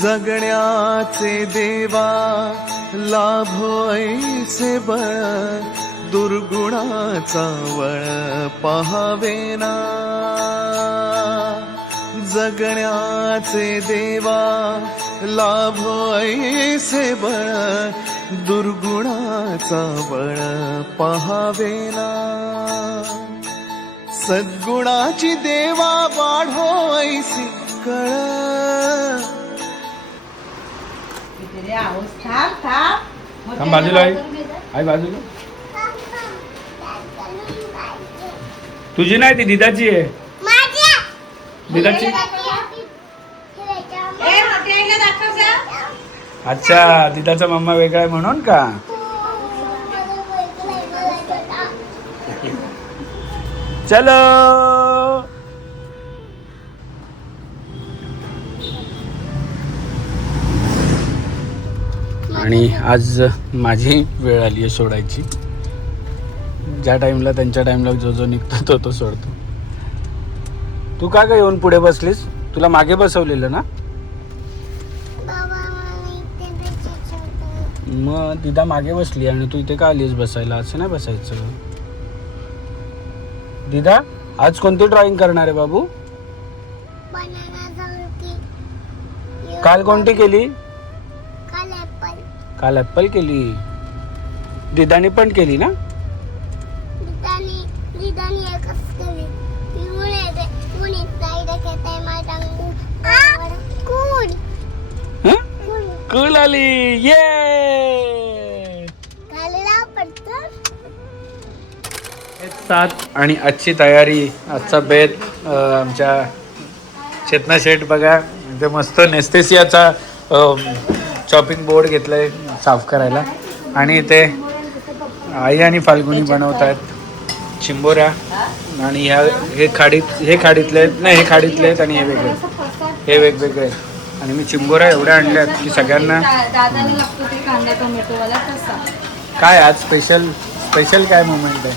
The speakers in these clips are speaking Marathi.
जगण्याचे देवा लाभो ऐसे बळ, दुर्गुणाचा वळ पहावेना. जगण्याचे देवा लाभो ऐसे बळ, दुर्गुणाचा बळ पहावेना. सद्गुणाची देवा वाढो ऐसी कळ. बाजूला आई बाजूला. तुझी नाही ती दिदाची आहे. दिदाची. अच्छा दिदाचा मम्मा वेगळा आहे म्हणून का. चलो. आणि आज माझी वेळ आली आहे सोडायची. ज्या टाइमला त्यांच्या टाइमला जो जो निघतो तो तो सोडतो. तू का काय येऊन पुढे बसलीस. तुला मागे बसवलेलं ना. मग दिदा मागे बसली आणि तू इथे का आलीस बसायला. असं नाही बसायचं. दिदा आज कोणती ड्रॉइंग करणार आहे बाबू. काल कोणती केली. काल ऍपल केली. दिदाने पण केली ना. कूल आली. ये सात. आणि आजची तयारी आजचा बेत आमच्या चेतना शेठ बघा ते मस्त नेस्थेसियाचा चॉपिंग बोर्ड घेतलाय साफ करायला. आणि ते आई आणि फाल्गुनी बनवत आहेत चिंबोऱ्या. आणि हे खाडीतले आहेत नाही. हे खाडीतले आहेत आणि हे वेगळे. हे वेगवेगळे. आणि मी चिंबोऱ्या एवढ्या आणल्यात की सगळ्यांना. काय आज स्पेशल काय मोमेंट आहे.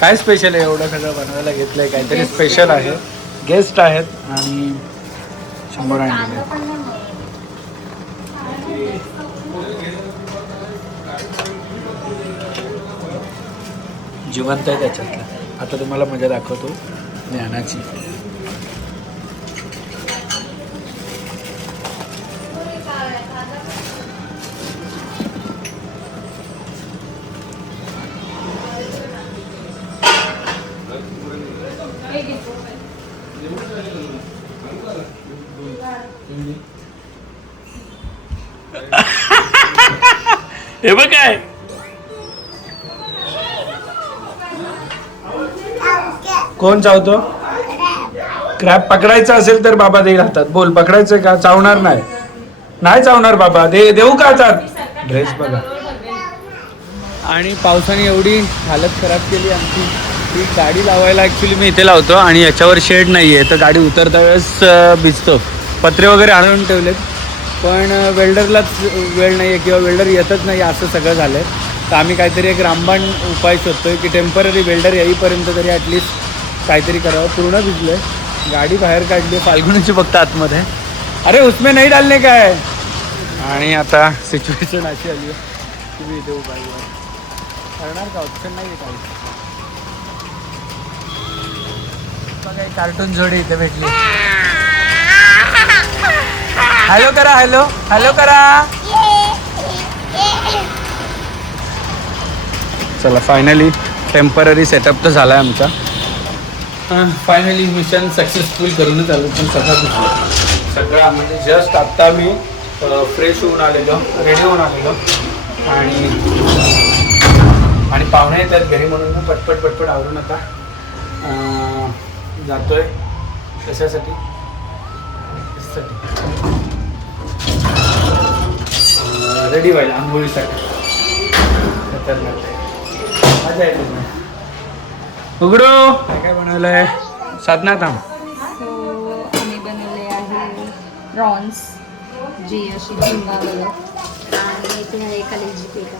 काय स्पेशल आहे. एवढं सगळं बनवायला घेतलंय. काहीतरी स्पेशल आहे. गेस्ट आहेत आणि चिंबोऱ्या आणले. जिवंत आहे त्याच्यातलं. आता तुम्हाला मजा दाखवतो ज्ञानाची. हे बघ काय. कोण चावतो. क्रॅब पकडायचा असेल तर बाबा देईल हातात. बोल पकडायचं का. चावणार नाही. नाही चावणार बाबा. देऊ का हातात. ड्रेस बघा. आणि पावसाने एवढी हालत खराब केली आमची. ही गाडी लावायला ॲक्च्युली मी इथे लावतो आणि याच्यावर शेड नाही आहे तर गाडी उतरता वेळेस भिजतो. पत्रे वगैरे आणून ठेवलेत पण वेल्डरलाच वेळ नाही आहे किंवा वेल्डर येतच नाही असं सगळं झालं आहे. तर आम्ही काहीतरी एक रामबाण उपाय शोधतोय की टेम्पररी वेल्डर येईपर्यंत तरी ॲटलिस्ट काहीतरी करावं. पूर्ण भिजलो आहे. गाडी बाहेर काढली. फाल्गुनीची फक्त आतमध्ये. अरे उसमें नाही डालणे काय. आणि आता सिच्युएशन अशी आली आहे तुम्ही इथे उपाय करणार का. ऑप्शन नाही आहे काही. बघा कार्टून जोडी इथे भेटली. हॅलो करा. हॅलो हॅलो करा. चला फायनली टेम्पररी सेटअप तर झाला आहे आमचा. फायनली मिशन सक्सेसफुल करूनच आलो. पण सगळं म्हणजे जस्ट आत्ता मी फ्रेश होऊन आलेलो. रेडी होऊन आलेलो. आणि पाहुणे येतात घरी म्हणून मी पटपट आवरून आता जातोय. कशासाठी. रेडी व्हायला आंघोळीसाठी. मजा येते. उघडो. काय बनवलंय साधना थांब. आम्ही बनवले आहे प्रॉन्स जी अशी झिंगावर. आणि इथे आहे कलेजी पेटा.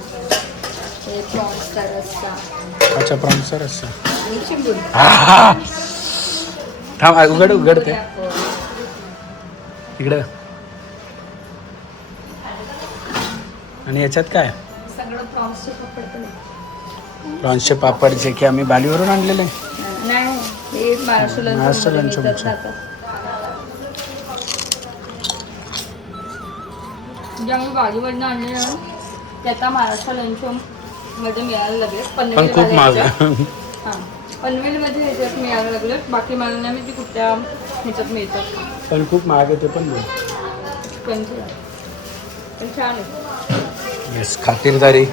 हे प्रॉन्सचा रस्सा. अच्छा प्रॉन्सचा रस्सा. आणि चिंबुरी. थांब उघडते इकडं. आणि याच्यात काय सगळं प्रॉन्सचे पापड पण आहे. प्रॉन्सचे पापड जे की आम्ही बालीवरून आणलेले. नाही हे महाराष्ट्र महाराष्ट्र लंच लंच जे आम्ही बाजीवरनं आणले ना त्याचा महाराष्ट्र लंच मध्ये मिळायला लागले. पण खूप महाग आहे. हां पनवेलमध्ये ह्याच्यात मिळायला लागले. बाकी मला नाही माहिती कुठल्या ह्याच्यात मिळतात. पण खूप महाग आहे ते पण पण छान आहे. येस खातिरदारी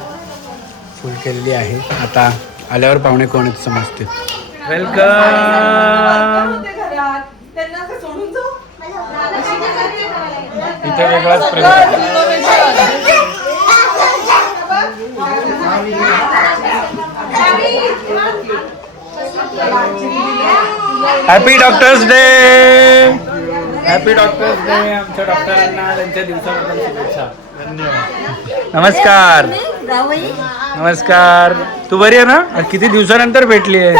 फुल केलेली आहे. आता आल्यावर पाहुणे कोण आहेत समजते. वेलकम. इथे वेगळाच happy doctors day. Happy doctors day. आमच्या डॉक्टरांना त्यांच्या दिवसाबद्दल शुभेच्छा. धन्यवाद. नमस्कार. नमस्कार. तू बरी आहे ना? किती दिवसानंतर भेटली आहे.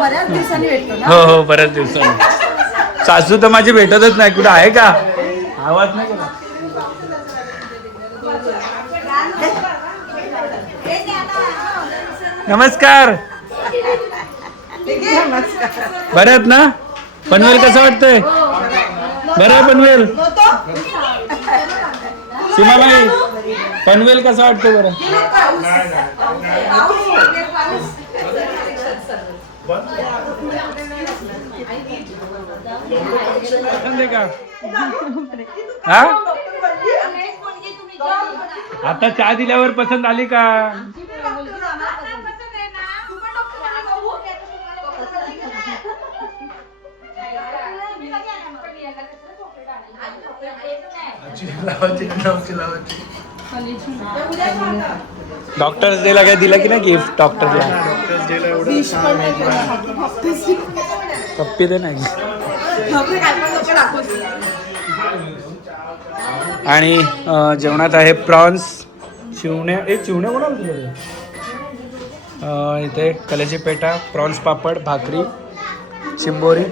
बऱ्याच दिवसांनी भेटतो ना. हो हो बऱ्याच दिवसांनी. सासू तर माझी भेटतच नाही. कुठं आहे का? आवाज नाही केला. नमस्कार. बरं आहेत ना? पनवेल कसं वाटतंय? बरं आहे पनवेल? सीमाबाई पनवेल कसं वाटतं बरं? का हा आता चहा दिल्यावर पसंत आली का? डॉक्टर्स डेला काय दिलं की नाही गिफ्ट? डॉक्टरला पप्पी दे नाही. आणि जेवणात आहे प्रॉन्स चिवण्या. चिवण्या कोणाला दिले? इथे कलेजी पेटा, प्रॉन्स पापड, भाकरी, चिंबोरी.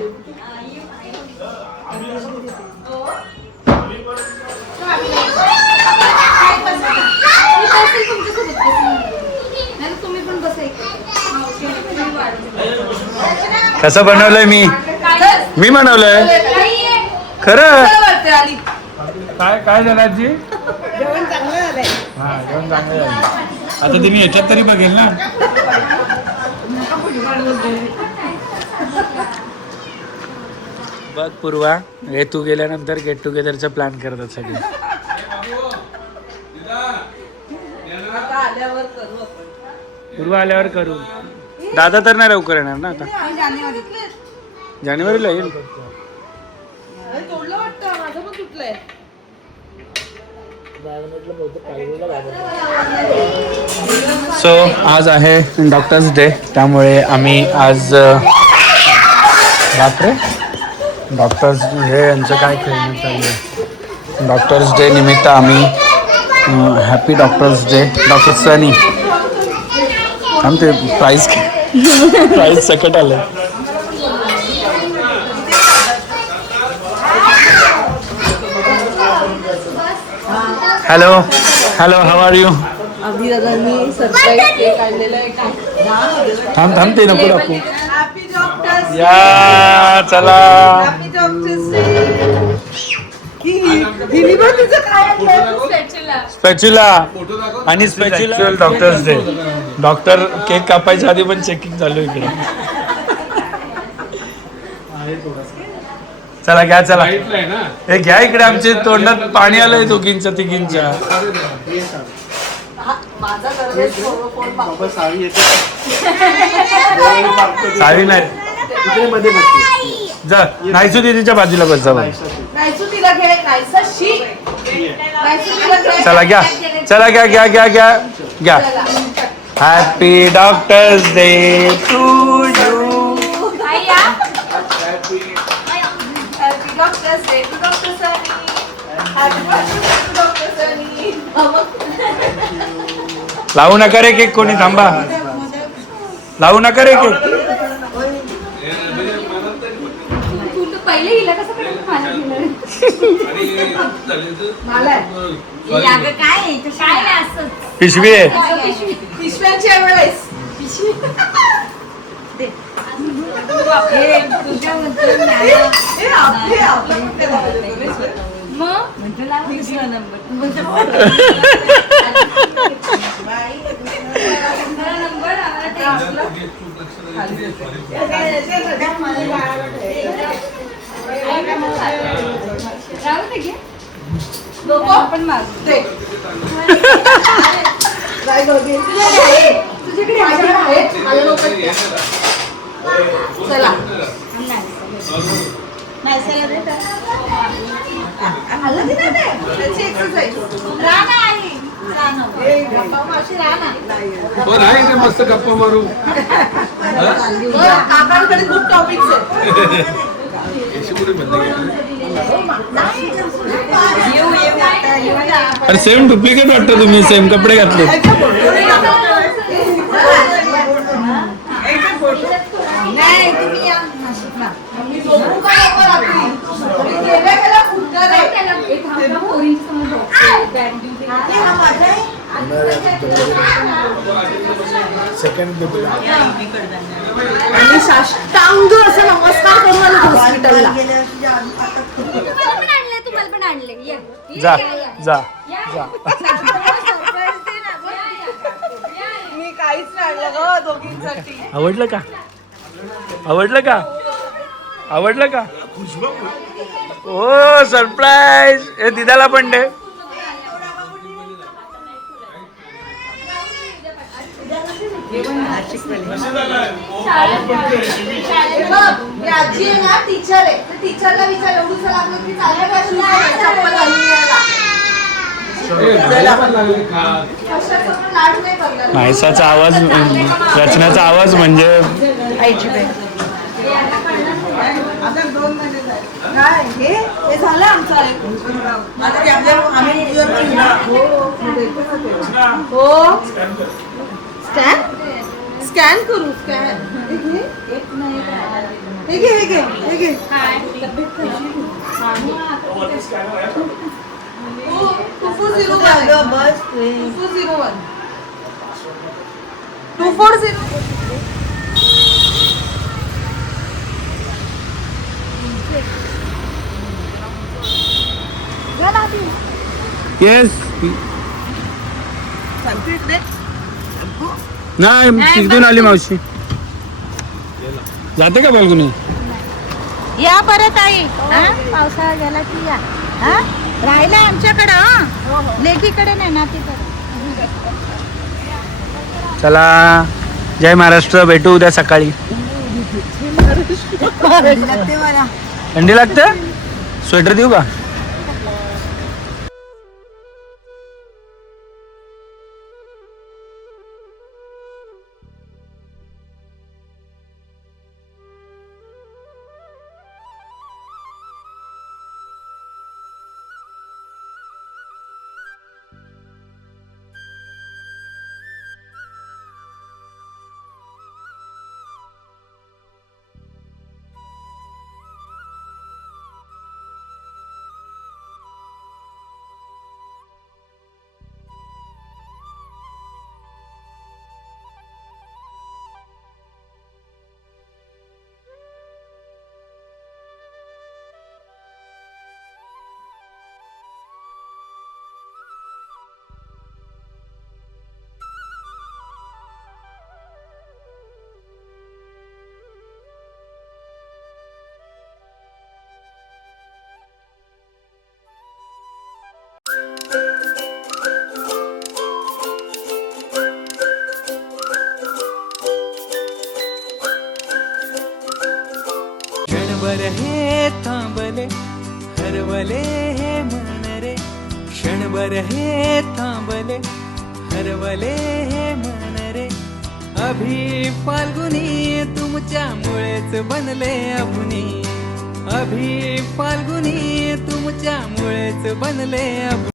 कसं बनवलंय मी बनवलंय खरं. काय काय झालं आजी? जेवण चांगलं झालंय. हा जेवण चांगलं झालं. आता तुम्ही याच्यात तरी बघेल ना. बघ पूर्वा हे तू गेल्यानंतर गेट टुगेदरचा प्लॅन करतात सगळे. पूर्वा आल्यावर करू. दादा तर नाही लवकर येणार ना आता. जानेवारीला येईल. सो आज आहे डॉक्टर्स डे त्यामुळे आम्ही आज बापरे डॉक्टर्स हे यांचं काय खेळणं चालू आहे. डॉक्टर्स डे निमित्त आम्ही हॅपी डॉक्टर्स डे. डॉक्टर सनी थांबते. प्राईज सकट आलं. Hello hello how are you? अगदी दादांनी सरप्राईज केक आणलेला आहे. थांब ते नको टाकू. हॅपी डॉक्टर्स या चला. हॅपी डॉक्टर्स दिली बघ तुझं काय स्पॅच्युला आणि spatula doctors day. Doctor cake कापायच्या आधी पण चेकिंग चालू आहे इकडे. चला घ्या चला हे घ्या इकडे. आमच्या तोंडात पाणी आलंय दोघींच्या तिघींच्या. साडी नाही जा. नाहीसू दीदीच्या बाजूला बस जा. चला घ्या चला घ्या घ्या घ्या घ्या घ्या. Happy doctors day to you. लावू नका रे केक कोणी. थांबा लावू नका रे केक. पहिले हिला कसं पिशवी आहे. पिशव्यांची एवढेच आपण मागतो तुझ्याकडे आहे चला मस्त गप्पा मारू. काकांकडे खूप टॉपिक्स आहेत. अरे सेम डुप्लिकेट वाटतं तुम्ही सेम कपडे घातले. नाही तुम्ही या नाशिकला. मी झोपू का नको रात्री? मी गेल्या फुटणार आहे. हा माझा आहे. आणि साष्टांग असं नमस्कार करून आलो हॉस्पिटलला. तुम्हाला पण आणले जा जा जा. मी काहीच नाही आणलं ग दोघींसाठी. आवडलं का? आवडलं का? आवडलं का? ओ सरप्राईज. हे दिदाला पण दे. मी आजी आहे ना टीचर आहे. टीचरला विचार एवढं लागलं की चाललं का चप्पल घालून यायला. माणसाचा आवाज रचनाचा आवाज म्हणजे हे झालं आमचं हो स्कॅन स्कॅन करू स्कॅन. हे घे हे घे हे घे. 240. येस. नाही तिथून आली मावशी. जाते का बाल्कनी? या परत आई. पावसाळा गेला की या. राहिला आमच्याकडं. लेकीकडे नाही नातीकडे. चला जय महाराष्ट्र. भेटू उद्या सकाळी. थंडी लागते? स्वेटर देऊ का? क्षणभर हे थांबले हरवले हे मन रे. क्षणभर हे थांबले हरवले हे मन रे. अभि फाल्गुनी तुमच्यामुळेच बनले अभुनी. अभि फाल्गुनी तुमच्यामुळेच बनले अभुनी.